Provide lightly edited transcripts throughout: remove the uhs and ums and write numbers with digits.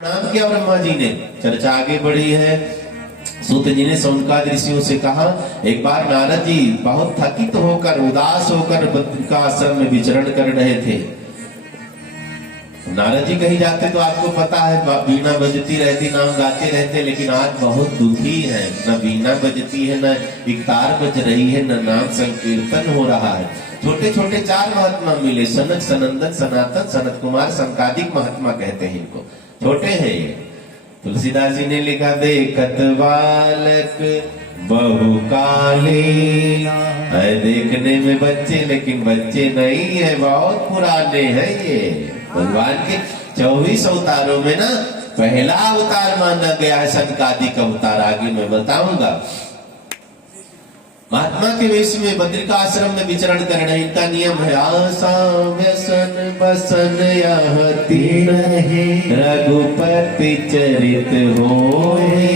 प्रणाम किया ब्रह्मा जी ने। चर्चा आगे बढ़ी है। सूत जी ने सौनकादि ऋषियों से कहा, एक बार नारद जी बहुत थकित होकर उदास होकर बद्रिकाश्रम में विचरण कर रहे थे। नारद जी कहीं जाते तो आपको पता है वीणा बजती रहती, नाम गाते रहते, लेकिन आज बहुत दुखी है। न वीणा बजती है, न इकतार बज रही है, न नाम संकीर्तन हो रहा है। छोटे छोटे चार महात्मा मिले, सनक, सनंदन, सनातन, सनत कुमार, संकादिक महात्मा कहते हैं इनको। छोटे हैं ये। तुलसीदास जी ने लिखा, देखत बालक बहु काले, देखने में बच्चे लेकिन बच्चे नहीं है, बहुत पुराने हैं ये। भगवान के 24 अवतारों में ना पहला अवतार माना गया है संकादिक अवतार। आगे मैं बताऊंगा। महात्मा के वेश में बद्रिकाश्रम में विचरण कर रहे। इनका नियम है, आशा व्यसन बसन यह तीन है, रघुपति चरित होए।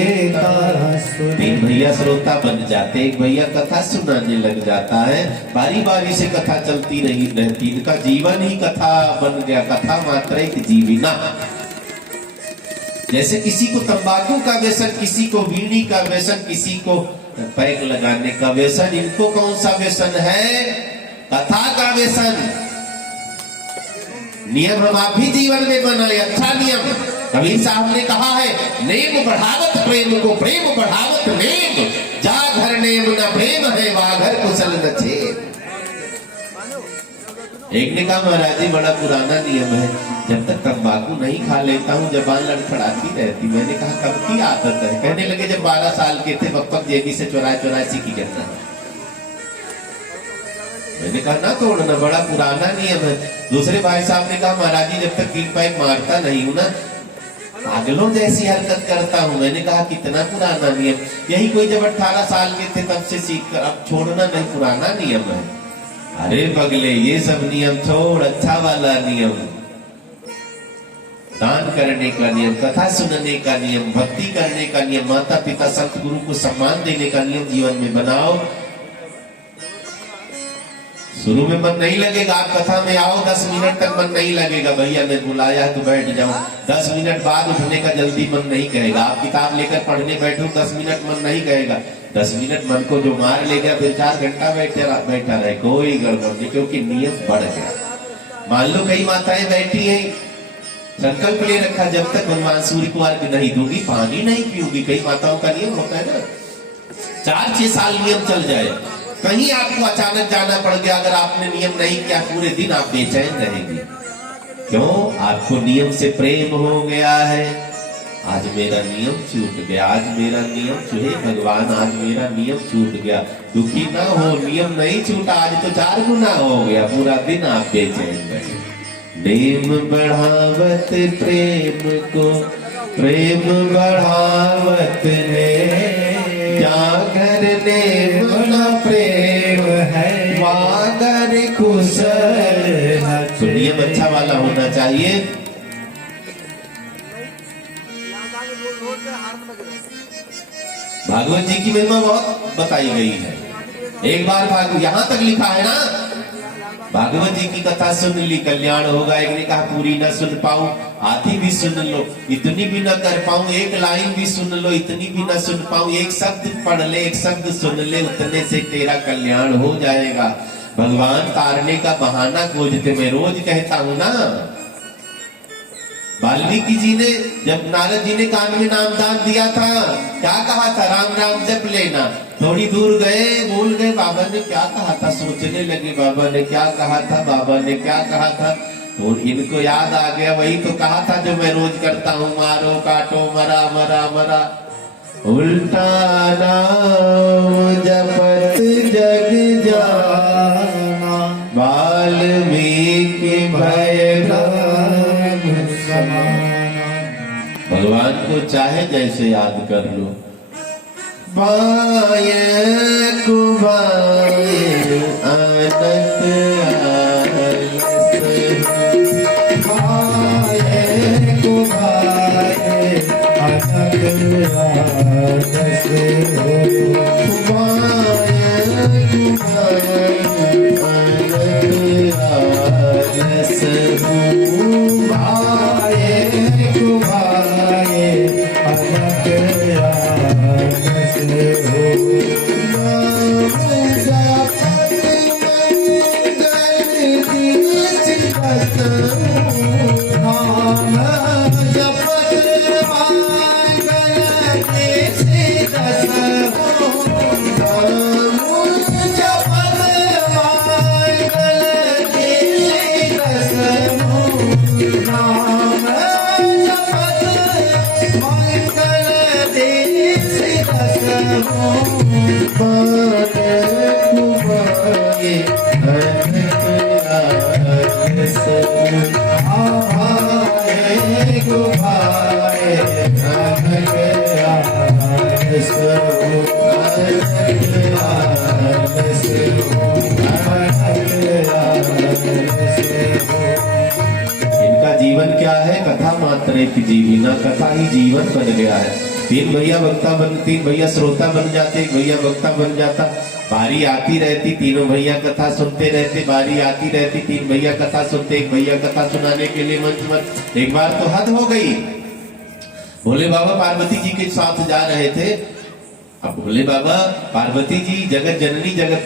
तीन भैया श्रोता बन जाते, एक भैया कथा सुनाने लग जाता है। बारी बारी से कथा चलती रही रहती। इनका जीवन ही कथा बन गया। कथा मात्र एक जीविना। जैसे किसी को तंबाकू का व्यसन, किसी को बीड़ी का व्यसन, किसी को पैक लगाने का व्यसन, इनको कौन सा व्यसन है? कथा का व्यसन। नियम हम आप भी जीवन में बनाए, अच्छा नियम। कबीर साहब ने कहा है, नेम बढ़ावत प्रेम को, प्रेम बढ़ावत नेम, जा घर नेम न प्रेम है, वा घर कुशल न छेद। एक ने कहा, महाराज जी बड़ा पुराना नियम है, जब तक तंबाकू नहीं खा लेता हूँ जबान लड़खड़ाती रहती। मैंने कहा, कब की आदत है? कहने लगे, जब 12 साल के थे बप्पक जेबी से चुराए चुराए सीखी करना। मैंने कहा, ना तोड़ना, बड़ा पुराना नियम है। दूसरे भाई साहब ने कहा, महाराज जी जब तक 3 पैक मारता नहीं हूं ना, पागलों जैसी हरकत करता हूं। मैंने कहा, कितना पुराना नियम। यही कोई जब 18 साल के थे तब से सीख कर, अब छोड़ना नहीं, पुराना नियम है। अरे पगले, ये सब नियम छोड़, अच्छा वाला नियम, दान करने का नियम, कथा सुनने का नियम, भक्ति करने का नियम, माता पिता संत गुरु को सम्मान देने का नियम जीवन में बनाओ। शुरू में मन नहीं लगेगा, आप कथा में आओ 10 मिनट तक मन नहीं लगेगा, भैया ने बुलाया है तो बैठ जाओ। 10 मिनट बाद उठने का जल्दी मन नहीं कहेगा। आप किताब लेकर पढ़ने बैठो, 10 मिनट मन नहीं कहेगा। 10 मिनट मन को जो मार ले गया, फिर 4 घंटा बैठा रहे, कोई गड़बड़ नहीं, क्योंकि नियम बढ़ गया। मान लो कई माताएं बैठी हैं, संकल्प ले रखा, जब तक भगवान सूर्य को अर्घ नहीं दूंगी, पानी नहीं पीऊंगी। कई माताओं का नियम होता है ना, 4-6 साल नियम चल जाए। कहीं आपको अचानक जाना पड़ गया, अगर आपने नियम नहीं किया, पूरे दिन आप बेचैन रहेंगे। क्यों? आपको नियम से प्रेम हो गया है। आज मेरा नियम छूट गया, आज मेरा नियम छूटे, भगवान आज मेरा नियम छूट गया। दुखी ना हो, नियम नहीं छूटा, आज तो 4 गुना हो गया, पूरा दिन आप बेचैन रहे। नेम बढ़ावत प्रेम को, प्रेम बढ़ावत ने, जागर नेम न प्रेम है, वागर कुशल। तो नियम अच्छा वाला होना चाहिए। भागवत जी की महिमा बहुत बताई गई है। एक बार यहाँ तक लिखा है ना, भागवत जी की कथा सुन ली कल्याण होगा। एक ने कहा, पूरी न सुन पाऊं, आधी भी सुन लो, इतनी भी न कर पाऊं, एक लाइन भी सुन लो, इतनी भी न सुन पाऊं, एक शब्द पढ़ ले, एक शब्द सुन ले, उतने से तेरा कल्याण हो जाएगा। भगवान तारने का बहाना खोजते, मैं रोज कहता हूं ना। वाल्मीकि जी ने, जब नारद जी ने कान में नाम दान दिया था, क्या कहा था? राम राम जप लेना। थोड़ी दूर गए, भूल गए, बाबा ने क्या कहा था, सोचने लगे, बाबा ने क्या कहा था, बाबा ने क्या कहा था। और इनको याद आ गया, वही तो कहा था जो मैं रोज करता हूँ, मारो काटो मरा मरा मरा, उल्टा नाम जपत जग जाना, वाल्मीकि भय भगवान को चाहे जैसे याद कर लो। बाय कुबाय अनंत आलस, बाय कुबाय अनंत आलस, बाय कुबाय अनंत आलस, बाय कुबाय इनका जीवन क्या है? कथा मात्र की जीविना, कथा ही जीवन बन गया है। तीन भैया वक्ता बन, तीन भैया श्रोता बन जाते, एक भैया वक्ता बन जाता। बारी आती रहती, तीनों भैया कथा सुनते रहते। बारी आती रहती, तीन भैया कथा सुनते, एक भैया कथा सुनाने के लिए मंच पर। एक बार तो हद हो गई। भोले बाबा पार्वती जी के साथ जा रहे थे। अब भोले बाबा पार्वती जी जगत जननी जगत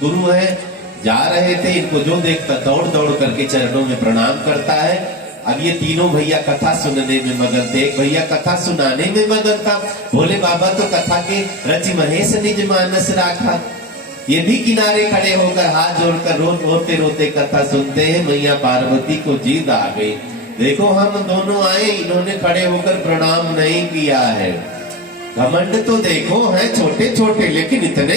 गुरु है, जा रहे थे। इनको जो देखता दौड़ दौड़ करके चरणों में प्रणाम करता है। अब ये तीनों भैया कथा सुनने में मगन थे, एक भैया कथा सुनाने में मगन था। भोले बाबा तो कथा के रचि महेश निज मानस राखा। ये भी किनारे खड़े होकर हाथ जोड़कर रोते रोते कथा सुनते हैं। मैया पार्वती को जीद आ गई, देखो हम दोनों आए, इन्होंने खड़े होकर प्रणाम नहीं किया है। घमंड तो देखो है छोटे छोटे, लेकिन इतने